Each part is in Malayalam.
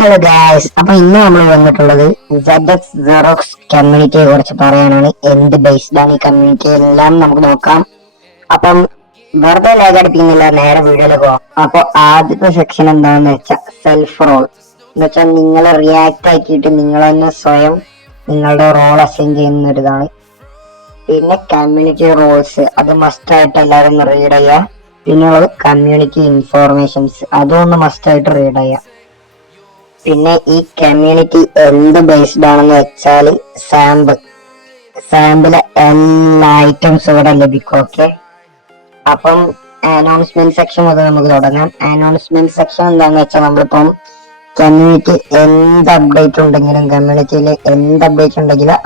ഹലോ ഗായ്സ്, അപ്പൊ ഇന്ന് നമ്മൾ വന്നിട്ടുള്ളത് ZX Xerox കമ്മ്യൂണിറ്റിയെ കുറിച്ച് പറയാനാണ്. എന്ത് ബേസ്ഡ് ആണ് ഈ കമ്മ്യൂണിറ്റി എല്ലാം നമുക്ക് നോക്കാം. അപ്പം വെറുതെ ലേഖടിപ്പിക്കുന്നില്ല, നേരെ വീഡിയോയിലേക്ക് പോകാം. അപ്പൊ ആദ്യത്തെ സെക്ഷൻ എന്താണെന്ന് വെച്ചാൽ സെൽഫ് റോൾ എന്ന് വെച്ചാൽ നിങ്ങൾ റിയാക്ട് ആക്കിയിട്ട് നിങ്ങൾ തന്നെ സ്വയം നിങ്ങളുടെ റോൾ അസൈൻ ചെയ്യുന്ന ഒരിതാണ്. പിന്നെ കമ്മ്യൂണിറ്റി റോൾസ്, അത് മസ്റ്റ് ആയിട്ട് എല്ലാവരും റീഡ് ചെയ്യുക. പിന്നെയുള്ളത് കമ്മ്യൂണിറ്റി ഇൻഫോർമേഷൻസ്, അതും ഒന്ന് മസ്റ്റ് ആയിട്ട് റീഡ് ചെയ്യുക. പിന്നെ ഈ കമ്മ്യൂണിറ്റി എന്ത് ബേസ്ഡ് ആണെന്ന് വെച്ചാൽ സാമ്പിള് എല്ലാ ഐറ്റംസും ഇവിടെ ലഭിക്കും. ഓക്കെ, അപ്പം അനൗൺസ്മെന്റ് സെക്ഷൻ മുതൽ നമുക്ക് തുടങ്ങാം. അനൗൺസ്മെന്റ് സെക്ഷൻ എന്താണെന്ന് വെച്ചാൽ നമ്മളിപ്പം കമ്മ്യൂണിറ്റി എന്ത് അപ്ഡേറ്റ് ഉണ്ടെങ്കിലും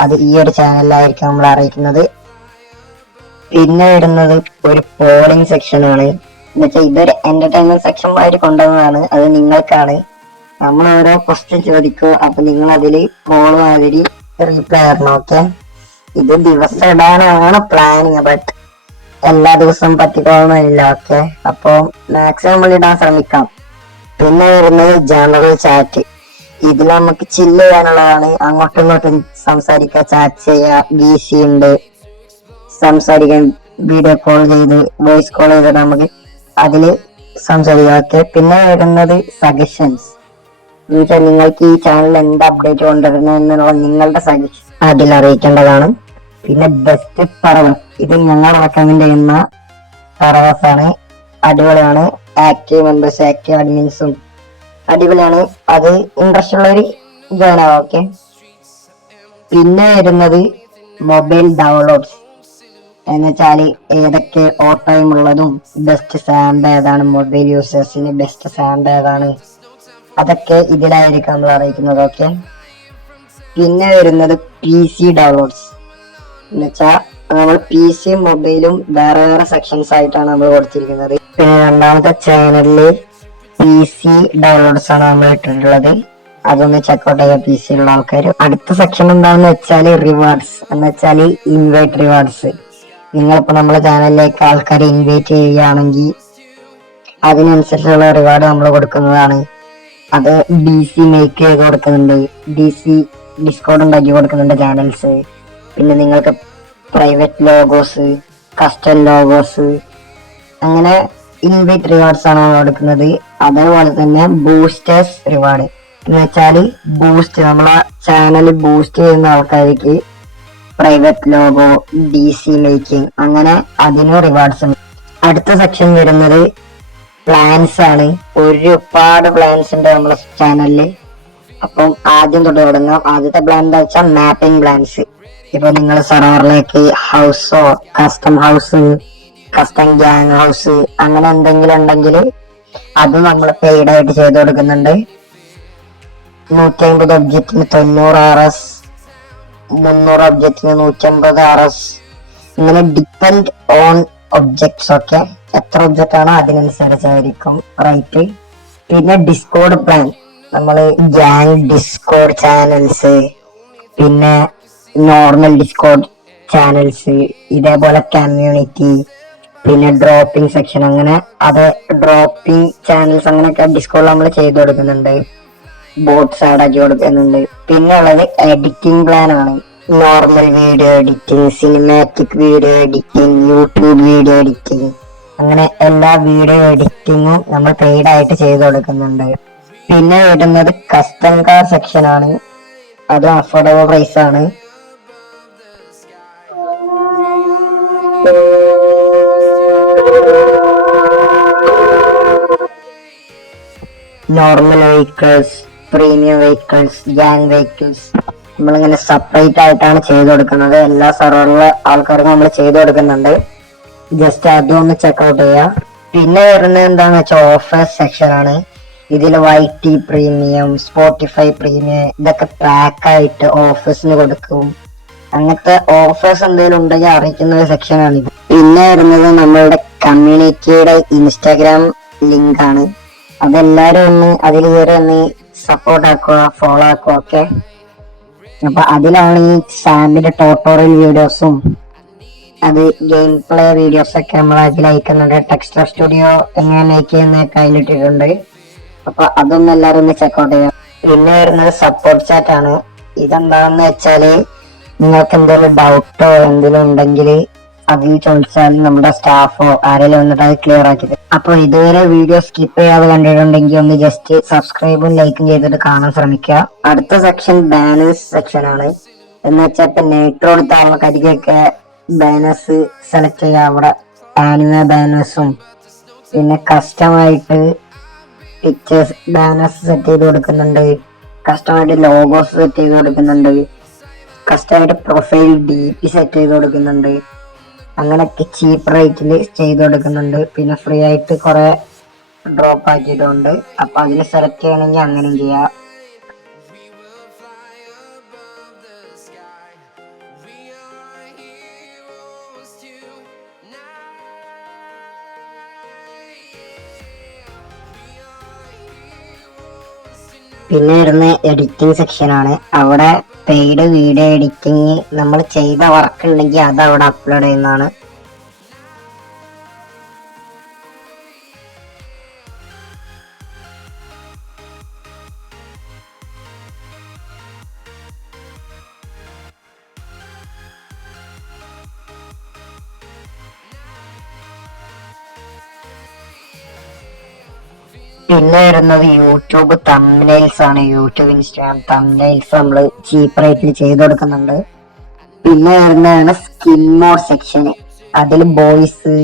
അത് ഈ ഒരു ചാനലിലായിരിക്കും നമ്മൾ അറിയിക്കുന്നത്. പിന്നെ വരുന്നത് ഒരു പോളിംഗ് സെക്ഷനാണ്. എന്നുവെച്ചാൽ ഇതൊരു എന്റർടൈൻമെന്റ് സെക്ഷൻ ആയിട്ട് കൊണ്ടുവന്നതാണ്, അത് നിങ്ങൾക്കാണ്. നമ്മൾ ഓരോ ക്വസ്റ്റ്യൻ ചോദിക്കും, അപ്പൊ നിങ്ങൾ അതിൽ പോൾ മാതിരി റീപ്ലൈ തരണം. ഓക്കെ, ഇത് ദിവസം ഇടാനാണ് പ്ലാനിങ്, ബട്ട് എല്ലാ ദിവസവും പറ്റിക്കോളണമെന്നില്ല. ഓക്കെ, അപ്പൊ മാക്സിമം നമ്മൾ ഇടാൻ ശ്രമിക്കാം. പിന്നെ വരുന്നത് ജനറൽ ചാറ്റ്, ഇതിൽ നമുക്ക് ചില്ല് ചെയ്യാനുള്ളതാണ്. അങ്ങോട്ടും ഇങ്ങോട്ടും സംസാരിക്കുക, ചാറ്റ് ചെയ്യുക, BC ഉണ്ട്, സംസാരിക്കാൻ വീഡിയോ കോൾ ചെയ്ത് വോയിസ് കോൾ ചെയ്തിട്ട് നമുക്ക് അതില് സംസാരിക്കാം. ഓക്കെ, പിന്നെ വരുന്നത് സജഷൻസ്, എന്നുവെച്ചാൽ നിങ്ങൾക്ക് ഈ ചാനൽ എന്ത് അപ്ഡേറ്റ് കൊണ്ടുവരുന്നത് എന്നുള്ള നിങ്ങളുടെ സജഷൻ അതിൽ അറിയിക്കേണ്ടതാണ്. പിന്നെ ബെസ്റ്റ് പറവ്, ഇത് ഞങ്ങൾ റെക്കമെൻഡ് ചെയ്യുന്ന പറവസ് ആണ്, അടിപൊളിയാണ്. ആക്റ്റീവ് മെമ്പേഴ്സ്, ആക്റ്റീവ് അഡ്മിൻസും അടിപൊളിയാണ്, അത് ഇൻട്രസ്റ്റ് ഉള്ളവർ ജോയിൻ ആവാം. ഓക്കെ, പിന്നെ വരുന്നത് മൊബൈൽ ഡൗൺലോഡ്സ്, എന്ന് വെച്ചാല് ഏതൊക്കെ ഓൾ ടൈം ഉള്ളതും ബെസ്റ്റ് സാമ്പ് ഏതാണ്, മൊബൈൽ യൂസേഴ്സിന് ബെസ്റ്റ് സാമ്പ് ഏതാണ്, അതൊക്കെ ഇതിലായിരിക്കും നമ്മൾ അറിയിക്കുന്നത്. ഓക്കെ, പിന്നെ വരുന്നത് PC ഡൗൺലോഡ്സ്, എന്ന് വെച്ചാൽ നമ്മൾ PC മൊബൈലും വേറെ വേറെ സെക്ഷൻസ് ആയിട്ടാണ് നമ്മൾ കൊടുത്തിരിക്കുന്നത്. പിന്നെ രണ്ടാമത്തെ ചാനലില് PC ഡൗൺലോഡ്സ് ആണ് നമ്മൾ ഇട്ടിട്ടുള്ളത്, അതൊന്ന് ചെക്കൗട്ട് ചെയ്യുക PC ഉള്ള ആൾക്കാർ. അടുത്ത സെക്ഷൻ എന്താണെന്ന് വെച്ചാൽ റിവാർഡ്സ്, എന്ന് വെച്ചാൽ ഇൻവൈറ്റ് റിവാർഡ്സ്. നിങ്ങളിപ്പോ നമ്മളെ ചാനലിലേക്ക് ആൾക്കാരെ ഇൻവൈറ്റ് ചെയ്യുകയാണെങ്കിൽ അതിനനുസരിച്ചുള്ള റിവാർഡ് നമ്മൾ കൊടുക്കുന്നതാണ്. അത് DC മേക്ക് ചെയ്ത് കൊടുക്കുന്നുണ്ട്, DC ഡിസ്കോഡ് ഉണ്ടാക്കി കൊടുക്കുന്നുണ്ട് ചാനൽസ്. പിന്നെ നിങ്ങൾക്ക് പ്രൈവറ്റ് ലോഗോസ്, കസ്റ്റം ലോഗോസ്, അങ്ങനെ ഇൻവൈറ്റ് റിവാർഡ്സ് ആണ് കൊടുക്കുന്നത്. അതേപോലെ തന്നെ ബൂസ്റ്റേഴ്സ് റിവാർഡ്, എന്ന് വെച്ചാൽ ബൂസ്റ്റ്, നമ്മളെ ചാനൽ ബൂസ്റ്റ് ചെയ്യുന്ന ആൾക്കാർക്ക് പ്രൈവറ്റ് ലോഗോ, DC മേക്കിംഗ്, അങ്ങനെ അതിനും റിവാർഡ്സ് ഉണ്ട്. അടുത്ത സെക്ഷൻ വരുന്നത് പ്ലാൻസ് ആണ്. ഒരുപാട് പ്ലാൻസ് ഉണ്ട് നമ്മുടെ ചാനലില്. അപ്പം ആദ്യം തൊട്ട് തുടങ്ങാം. ആദ്യത്തെ പ്ലാൻ എന്താ വെച്ചാൽ മാപ്പിംഗ് പ്ലാൻസ്. ഇപ്പൊ നിങ്ങൾ സെർവറിലേക്ക് ഹൗസോ, custom house, custom gang house, അങ്ങനെ എന്തെങ്കിലും ഉണ്ടെങ്കിൽ അത് നമ്മൾ പെയ്ഡ് ആയിട്ട് ചെയ്ത് കൊടുക്കുന്നുണ്ട്. 150 ഒബ്ജക്റ്റിന് 90 RS, 300 ഒബ്ജക്റ്റിന് 150 RS, ഇങ്ങനെ ഡിപ്പെൻഡ് ഓൺ ഒബ്ജക്ട്സ്. ഒക്കെ എത്ര ഒബ്ജക്റ്റ് ആണോ അതിനനുസരിച്ചായിരിക്കും റേറ്റ്. പിന്നെ ഡിസ്കോഡ് പ്ലാൻ, നമ്മൾ ഗ്യാങ് ഡിസ്കോഡ് ചാനൽസ്, പിന്നെ നോർമൽ ഡിസ്കോഡ് ചാനൽസ്, ഇതേപോലെ കമ്മ്യൂണിറ്റി, പിന്നെ ഡ്രോപ്പിംഗ് സെക്ഷൻ, അങ്ങനെ അത് ഡ്രോപ്പിംഗ് ചാനൽസ് അങ്ങനെയൊക്കെ ഡിസ്കോഡിൽ നമ്മൾ ചെയ്തു കൊടുക്കുന്നുണ്ട്. ബോട്ട്സ് ആഡ് ആക്കി കൊടുക്കുന്നുണ്ട്. പിന്നെ ഉള്ളത് എഡിറ്റിംഗ് പ്ലാൻ ആണ്. Normal video editing, cinematic video editing, YouTube video editing, അങ്ങനെ എല്ലാ വീഡിയോ എഡിറ്റിങ്ങും നമ്മൾ പെയ്ഡ് ആയിട്ട് ചെയ്ത് കൊടുക്കുന്നുണ്ട്. പിന്നെ വരുന്നത് കസ്റ്റം കാർ സെക്ഷൻ ആണ്, അത് അഫോർഡബിൾ പ്രൈസ് ആണ്. Normal vehicles, premium vehicles, gang vehicles, നമ്മളിങ്ങനെ സെപ്പറേറ്റ് ആയിട്ടാണ് ചെയ്ത് കൊടുക്കുന്നത്. എല്ലാ സെർവറിലെ ആൾക്കാർക്കും നമ്മൾ ചെയ്ത് കൊടുക്കുന്നുണ്ട്. ജസ്റ്റ് അതൊന്ന് ചെക്കൗട്ട് ചെയ്യുക. പിന്നെ വരുന്നത് എന്താണെന്ന് വെച്ചാൽ ഓഫേഴ്സ് സെക്ഷൻ ആണ്. ഇതിൽ YT പ്രീമിയം, സ്പോട്ടിഫൈ പ്രീമിയം, ഇതൊക്കെ പാക്ക് ആയിട്ട് ഓഫേഴ്സിന് കൊടുക്കും. അങ്ങനത്തെ ഓഫേഴ്സ് എന്തെങ്കിലും ഉണ്ടെങ്കിൽ അറിയിക്കുന്ന ഒരു സെക്ഷനാണ് ഇത്. പിന്നെ വരുന്നത് നമ്മളുടെ കമ്മ്യൂണിറ്റിയുടെ ഇൻസ്റ്റാഗ്രാം ലിങ്ക് ആണ്. അതെല്ലാരും ഒന്ന് അതിൽ കയറി ഒന്ന് സപ്പോർട്ട് ആക്കുക, ഫോളോ ആക്കുക. ഓക്കെ, അപ്പൊ അതിലാണ് ഈ സാമിന്റെ ട്യൂട്ടോറിയൽ വീഡിയോസും അത് ഗെയിം പ്ലേ വീഡിയോസ് ഒക്കെ നമ്മൾ അതിൽ അയക്കുന്നുണ്ട്. ടെക്സ്റ്റർ സ്റ്റുഡിയോ എങ്ങനെ മേക്ക് ചെയ്യുന്നതൊക്കെ അതിലിട്ടിട്ടുണ്ട്. അപ്പൊ അതൊന്നും എല്ലാവരും ഒന്ന് ചെക്കൗട്ട് ചെയ്യാം. പിന്നെ വരുന്നത് സപ്പോർട്ട് ചാറ്റ് ആണ്. ഇതെന്താണെന്ന് വെച്ചാല് നിങ്ങൾക്ക് എന്തെങ്കിലും ഡൗട്ടോ എന്തെങ്കിലും ഉണ്ടെങ്കിൽ അതിൽ ചോദിച്ചാൽ നമ്മുടെ സ്റ്റാഫോ ആരെങ്കിലും വന്നിട്ട് അത് ക്ലിയർ ആക്കി തരും. അപ്പൊ ഇതുവരെ വീഡിയോ സ്കിപ്പ് ചെയ്യാതെ കണ്ടിട്ടുണ്ടെങ്കിൽ ഒന്ന് ജസ്റ്റ് സബ്സ്ക്രൈബും ലൈക്കും ചെയ്തിട്ട് കാണാൻ ശ്രമിക്കുക. അടുത്ത സെക്ഷൻ ബാനേഴ്സ് സെക്ഷൻ ആണ്. എന്ന് വെച്ചാൽ ഇപ്പൊ നെയ്റ്റർ കൊടുത്ത ആൾക്കാർക്കൊക്കെ ബാനേഴ്സ് സെലക്ട് ചെയ്യുക. അവിടെ ആനിമ ബാനേഴ്സും പിന്നെ കസ്റ്റമായിട്ട് പിക്ചേഴ്സ് ബാനേഴ്സ് സെറ്റ് ചെയ്ത് കൊടുക്കുന്നുണ്ട്, കസ്റ്റമായിട്ട് ലോഗോസ് സെറ്റ് ചെയ്ത് കൊടുക്കുന്നുണ്ട്, കസ്റ്റമായിട്ട് പ്രൊഫൈൽ DP സെറ്റ് ചെയ്ത് കൊടുക്കുന്നുണ്ട്. അങ്ങനെയൊക്കെ ചീപ്പ് റേറ്റിൽ ചെയ്ത് കൊടുക്കുന്നുണ്ട്. പിന്നെ ഫ്രീ ആയിട്ട് കുറെ ഡ്രോപ്പ് ആക്കിയിട്ടുണ്ട്. അപ്പൊ അതിൽ സെലക്ട് ചെയ്യണമെങ്കിൽ അങ്ങനെയും ചെയ്യാം. പിന്നെ വരുന്ന എഡിറ്റിംഗ് സെക്ഷൻ ആണ്. അവിടെ പെയ്ഡ് വീഡിയോ എഡിറ്റിംഗ് നമ്മൾ ചെയ്ത വർക്ക് ഉണ്ടെങ്കിൽ അത് അവിടെ അപ്ലോഡ് ചെയ്യുന്നതാണ്. പിന്നെ വരുന്നത് യൂട്യൂബ് തംബ്നെയിൽസ് ആണ്. യൂട്യൂബ് ഇൻസ്റ്റാഗ്രാം തംബ്നെയിൽസ് നമ്മൾ ചീപ്പ് റേറ്റിൽ ചെയ്ത് കൊടുക്കുന്നുണ്ട്. പിന്നെ വരുന്നതാണ് സ്കിൻ മോഡ് സെക്ഷൻ. അതിൽ boys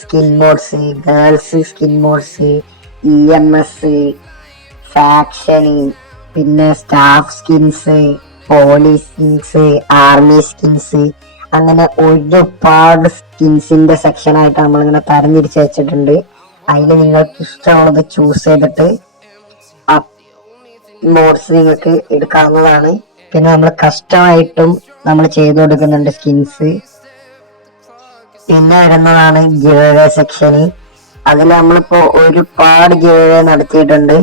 skin modes, girls skin modes, EMS, ഫാക്ഷന്, പിന്നെ staff skins, police skins, army skins, അങ്ങനെ ഒരുപാട് സ്കിൻസിന്റെ സെക്ഷൻ ആയിട്ട് നമ്മളിങ്ങനെ തരംതിരിച്ച് വെച്ചിട്ടുണ്ട്. അതിൽ നിങ്ങൾക്ക് ഇഷ്ടമുള്ളത് ചൂസ് ചെയ്തിട്ട് ആ മോഡ്സ് നിങ്ങൾക്ക് എടുക്കാവുന്നതാണ്. പിന്നെ നമ്മൾ കസ്റ്റമായിട്ടും നമ്മൾ ചെയ്തു കൊടുക്കുന്നുണ്ട് സ്കിൻസ്. പിന്നെ വരുന്നതാണ് ഗിവ് അവേ സെക്ഷന്. അതിൽ നമ്മളിപ്പോ ഒരുപാട് ഗിവ് അവേ നടത്തിയിട്ടുണ്ട്.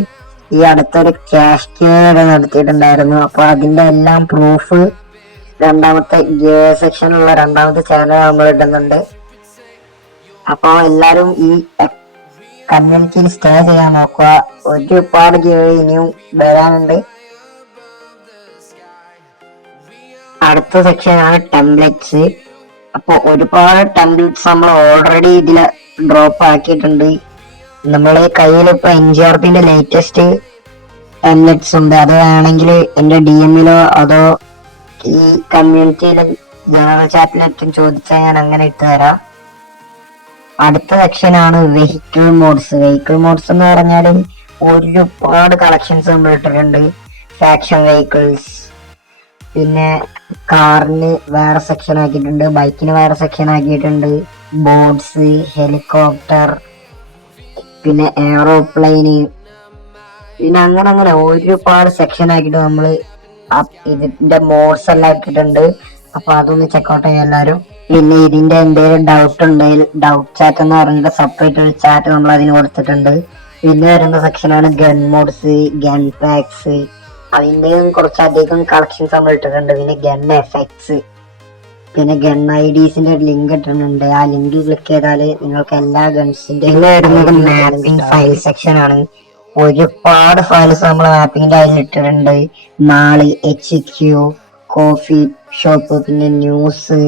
ഈ അടുത്തൊരു ക്യാഷ് ഗിവ് അവേ നടത്തിയിട്ടുണ്ടായിരുന്നു. അപ്പൊ അതിന്റെ എല്ലാം പ്രൂഫ് രണ്ടാമത്തെ ഗിവ് അവേ സെക്ഷനുള്ള രണ്ടാമത്തെ ചാനൽ നമ്മൾ ഇടുന്നുണ്ട്. അപ്പൊ എല്ലാരും ഈ കമ്മ്യൂണിറ്റിയിൽ സ്റ്റേ ചെയ്യാൻ നോക്കുക. ഒരുപാട് ഗിവ് അവേ ഇനിയും വരാനുണ്ട്. അടുത്ത സെക്ഷനാണ് ടെംപ്ലേറ്റ്സ്. അപ്പൊ ഒരുപാട് ടെംപ്ലേറ്റ്സ് നമ്മൾ ഓൾറെഡി ഇതിൽ ഡ്രോപ്പ് ആക്കിയിട്ടുണ്ട്. നമ്മളെ കയ്യിൽ ഇപ്പൊ NGRPന്റെ ലേറ്റസ്റ്റ് ടെംപ്ലേറ്റ്സ് ഉണ്ട്. അത് വേണമെങ്കിൽ എന്റെ DM-ലോ അതോ ഈ കമ്മ്യൂണിറ്റിയിലെ ജനറൽ ചാറ്റിലേറ്റും ചോദിച്ചാൽ ഞാൻ അങ്ങനെ ഇട്ട് തരാം. അടുത്ത സെക്ഷനാണ് വെഹിക്കിൾ മോഡ്സ്. വെഹിക്കിൾ മോഡ്സ് എന്ന് പറഞ്ഞാൽ ഒരുപാട് കളക്ഷൻസ് നമ്മൾ ഇട്ടിട്ടുണ്ട്. ഫാക്ഷൻ വെഹിക്കിൾസ്, പിന്നെ കാറിന് വേറെ സെക്ഷൻ ആക്കിയിട്ടുണ്ട്, ബൈക്കിന് വേറെ സെക്ഷൻ ആക്കിയിട്ടുണ്ട്, ബോട്ട്സ്, ഹെലികോപ്റ്റർ, പിന്നെ എയറോപ്ലെയിന്, പിന്നെ അങ്ങനെ ഒരുപാട് സെക്ഷൻ ആക്കിയിട്ട് നമ്മൾ ഇതിന്റെ മോഡ്സ് എല്ലാം ഇട്ടിട്ടുണ്ട്. അപ്പൊ അതൊന്ന് ചെക്കൗട്ട് ചെയ്യാം എല്ലാവരും. പിന്നെ ഇതിന്റെ എന്തെങ്കിലും ഡൗട്ട് ഉണ്ടെങ്കിൽ ഡൗട്ട് ചാറ്റ് എന്ന് പറഞ്ഞിട്ട് സെപ്പറേറ്റ് ഒരു ചാറ്റ് നമ്മൾ അതിന് കൊടുത്തിട്ടുണ്ട്. പിന്നെ വരുന്ന സെക്ഷനാണ് ഗൺ മോഡ്സ്, ഗൺ പാക്സ്, അതിന്റെയും കുറച്ചധികം കളക്ഷൻസ് നമ്മൾ ഇട്ടിട്ടുണ്ട്. പിന്നെ ഗൺ എഫക്ട്സ്, പിന്നെ ഗൺ IDസിന്റെ ലിങ്ക് ഇട്ടിട്ടുണ്ട്. ആ ലിങ്ക് ക്ലിക്ക് ചെയ്താൽ നിങ്ങൾക്ക് എല്ലാ ഗൺസിന്റെ വരുന്നത് മാപ്പിംഗ് ഫയൽ സെക്ഷൻ ആണ്. ഒരുപാട് ഫയൽസ് നമ്മൾ മാപ്പിംഗിന്റെ അതിൽ ഇട്ടിട്ടുണ്ട്. മാള്, HQ, കോഫി ഷോപ്പ്, പിന്നെ ന്യൂസ്,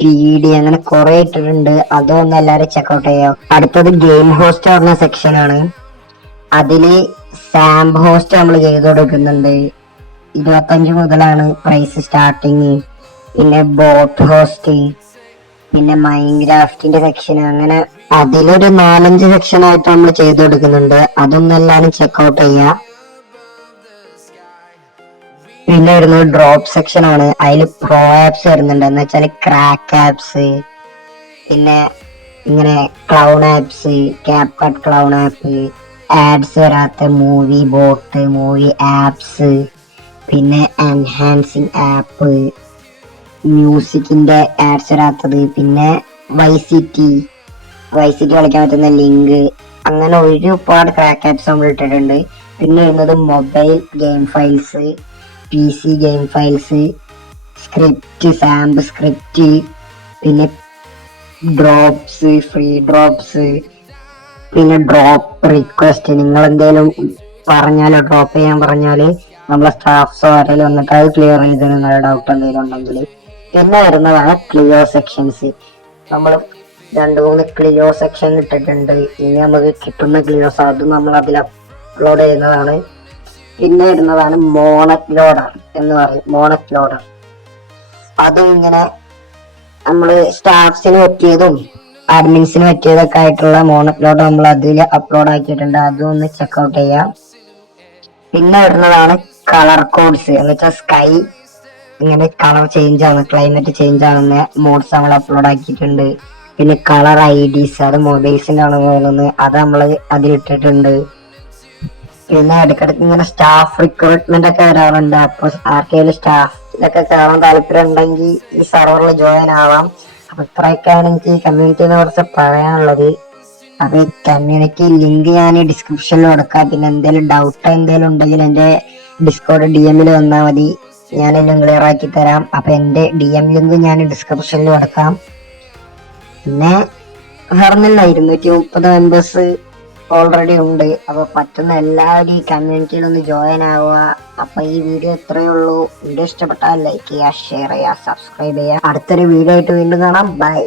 PD, അങ്ങനെ കുറെ ഇട്ടിട്ടുണ്ട്. അതൊന്നും എല്ലാവരും ചെക്കൗട്ട് ചെയ്യാം. അടുത്തത് ഗെയിം ഹോസ്റ്റ് പറഞ്ഞ സെക്ഷൻ ആണ്. അതില് സാമ്പ് ഹോസ്റ്റ് നമ്മൾ ചെയ്ത് കൊടുക്കുന്നുണ്ട്. 25 മുതലാണ് പ്രൈസ് സ്റ്റാർട്ടിങ്. പിന്നെ ബോട്ട് ഹോസ്റ്റ്, പിന്നെ മൈൻക്രാഫ്റ്റിന്റെ സെക്ഷൻ, അങ്ങനെ അതിലൊരു 4-5 സെക്ഷൻ ആയിട്ട് നമ്മൾ ചെയ്ത് കൊടുക്കുന്നുണ്ട്. അതൊന്നും എല്ലാവരും ചെക്കൗട്ട് ചെയ്യാം. പിന്നെ വരുന്നത് ഡ്രോപ്പ് സെക്ഷൻ ആണ്. അതിൽ പ്രോ ആപ്സ് വരുന്നുണ്ട്. എന്ന് വെച്ചാൽ ക്രാക്ക് ആപ്സ്, പിന്നെ ഇങ്ങനെ clown apps, CapCut clown app, ads വരാത്ത മൂവി ബോട്ട്, മൂവി ആപ്സ്, പിന്നെ എൻഹാൻസിങ് ആപ്പ്, മ്യൂസിക്കിന്റെ ആഡ്സ് വരാത്തത്, പിന്നെ വൈസിറ്റി കളിക്കാൻ പറ്റുന്ന ലിങ്ക്, അങ്ങനെ ഒരുപാട് ക്രാക്ക് ആപ്സ് നമ്മൾ ഇട്ടിട്ടുണ്ട്. പിന്നെ വരുന്നത് mobile game files, PC game files, script, SAMP script, പിന്നെ ഡ്രോപ്സ്, ഫ്രീ ഡ്രോപ്സ്, പിന്നെ ഡ്രോപ്പ് റിക്വസ്റ്റ്. നിങ്ങൾ എന്തെങ്കിലും പറഞ്ഞാലോ ഡ്രോപ്പ് ചെയ്യാൻ പറഞ്ഞാല് നമ്മളെ സ്റ്റാഫ്സോ ആരെങ്കിലും വന്നിട്ട് അത് ക്ലിയർ ചെയ്ത് നിങ്ങളുടെ ഡൗട്ട് എന്തെങ്കിലും ഉണ്ടെങ്കിൽ. പിന്നെ വരുന്നതാണ് ക്ലിയോ സെക്ഷൻസ്. നമ്മൾ 2-3 ക്ലിയോ സെക്ഷൻ ഇട്ടിട്ടുണ്ട്. ഇനി നമുക്ക് കിട്ടുന്ന ക്ലിയോസ് അതും നമ്മൾ അതിൽ അപ്ലോഡ് ചെയ്യുന്നതാണ്. പിന്നെ വരുന്നതാണ് മോണറ്റ് ലോഡർ എന്ന് പറയും. മോണറ്റ് ലോഡർ അതും ഇങ്ങനെ നമ്മള് സ്റ്റാഫ്സിന് പറ്റിയതും അഡ്മിൻസിന് പറ്റിയതൊക്കെ ആയിട്ടുള്ള മോണറ്റ് ലോഡർ നമ്മൾ അതിൽ അപ്ലോഡ് ആക്കിയിട്ടുണ്ട്. അതും ഒന്ന് ചെക്ക്ഔട്ട് ചെയ്യാം. പിന്നെ വരുന്നതാണ് കളർ കോഡ്സ് എന്ന് വെച്ചാൽ സ്കൈ ഇങ്ങനെ കളർ ചേഞ്ച് ആവുന്ന, ക്ലൈമറ്റ് ചേഞ്ച് ആവുന്ന മോഡ്സ് നമ്മൾ അപ്ലോഡ് ആക്കിയിട്ടുണ്ട്. പിന്നെ കളർ IDs അത് മൊബൈൽസിന്റെ ആണ് തോന്നുന്നത്, അത് നമ്മൾ അതിലിട്ടിട്ടുണ്ട്. പിന്നെ ഇടയ്ക്കിടയ്ക്ക് ഇങ്ങനെ സ്റ്റാഫ് റിക്രൂട്ട്മെന്റ് ഒക്കെ വരാറുണ്ട്. അപ്പൊ ആർക്കെങ്കിലും സ്റ്റാഫിലൊക്കെ കയറാൻ താല്പര്യം ഉണ്ടെങ്കിൽ ഈ സെർവറിൽ ജോയിൻ ആവാം. അപ്പൊ ഇത്രയൊക്കെയാണ് എനിക്ക് കമ്മ്യൂണിറ്റിനെ കുറിച്ച് പറയാനുള്ളത്. അത് കമ്മ്യൂണിറ്റി ലിങ്ക് ഞാൻ ഡിസ്ക്രിപ്ഷനിൽ കൊടുക്കാം. പിന്നെ എന്തെങ്കിലും ഡൗട്ട് എന്തെങ്കിലും ഉണ്ടെങ്കിൽ എന്റെ ഡിസ്കോഡ് DM വന്നാൽ മതി, ഞാനെല്ലാം ക്ലിയർ ആക്കി തരാം. അപ്പൊ എന്റെ DM ലിങ്ക് ഞാൻ ഡിസ്ക്രിപ്ഷനിൽ കൊടുക്കാം. പിന്നെ പറഞ്ഞില്ല 230 മെമ്പേഴ്സ് ഓൾറെഡി ഉണ്ട്. അപ്പൊ പറ്റുന്ന എല്ലാവരും ഈ കമ്മ്യൂണിറ്റിയിൽ ഒന്ന് ജോയിൻ ആവുക. അപ്പൊ ഈ വീഡിയോ ഇത്രയേ ഉള്ളൂ. വീഡിയോ ഇഷ്ടപ്പെട്ടാൽ ലൈക്ക് ചെയ്യുക, ഷെയർ ചെയ്യുക, സബ്സ്ക്രൈബ് ചെയ്യുക. അടുത്തൊരു വീഡിയോ ആയിട്ട് വീണ്ടും കാണാം. ബൈ.